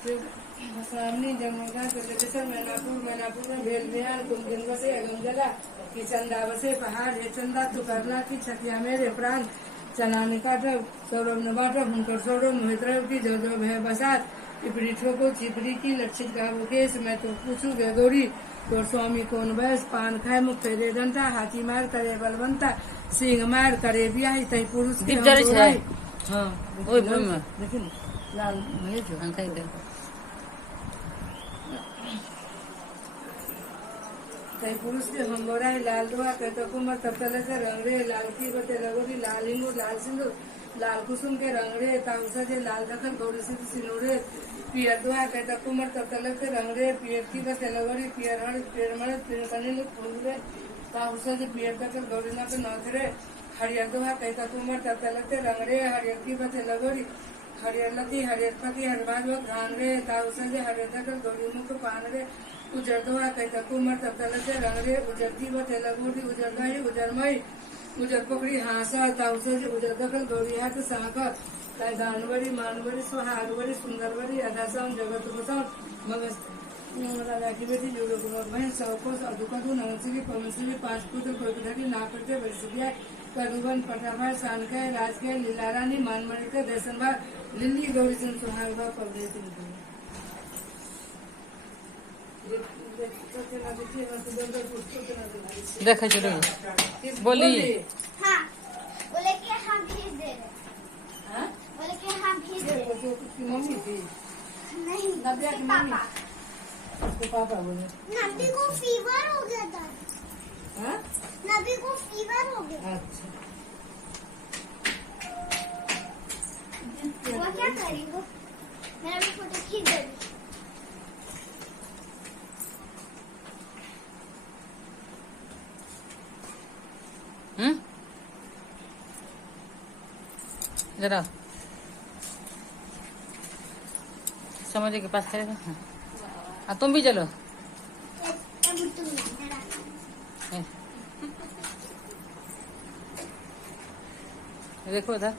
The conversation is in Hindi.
सामने जमुना के मैनापुर में भेल बिहार तुम दिन बसे अगम जला कि चंदा बसे पहाड़ हे चंदा तू करला की छतिया मेरे प्राण चना निकाटब सौरभ न बाटब हुनकर सौरभ मोहित रव की जो जो भय बसात पिपरी ठोको छिपरी की लक्षित गावो केस मैं तो पूछू गे गौरी तोर स्वामी कौन बैस पान खाए मुख फेरे डंटा हाथी मार करे बलवंता सिंह मार करे बियाही तई पुरुष के हाँ देखिए लाल तई पुरुष के हम बोराई लाल दुआ कहते कुमर तब तले से रंगरे लाल की बते लगोरी लाल हिंदू लाल सिंदूर लाल कुसुम के रंगरे ताउसा जे लाल दखल गौरी सिंह सिनोरे पियर दुआ कहता कुमर तब तले से रंगरे पियर की बते लगोरी पियर हर पियर मरे पियर कने फूलरे ताउसा जे पियर दखल गौरी ना पे नथरे हरियर दुआ कहता कुमर तब तले से रंगरे हरियर की बते लगोरी हरियर लती हरियर पति हरबाज घान रे ताउसा जे हरियर दखल गौरी मुख पान रे उजर दुआ कहता कुमर तब तले से रंगरे उजर की बते लगोरी उजर दही उजर मई उजर पकड़ी हासा ताउसा जे उजर दखल गौरी हाथ साका ताई दानवरी मानवरी सुहागवरी सुंदरवरी अधासाम जगत बसाम मगस राजा की बेटी जोड़ो कुमार बहन सौको अधुकदू नवसी पवनसी पांच पुत्र कोई ना करते वर्षिया कदुबन पटाभा शानका राजके लीला रानी मानमणि के दर्शन भा लिल्ली गौरी चंद सुहाग भा पवदे देखा चलो बोली हाँ बोले कि हम भेज दे रहे हाँ बोले कि हम भेज दे रहे उसकी मम्मी थी नहीं नव्या की मम्मी पापा उसको पापा बोले नबी को फीवर हो गया था हाँ नबी को फीवर हो गया अच्छा वो क्या करेंगे मेरा भी फोटो खींच दे जरा समझ के पास करेगा हाँ तुम भी चलो देखो था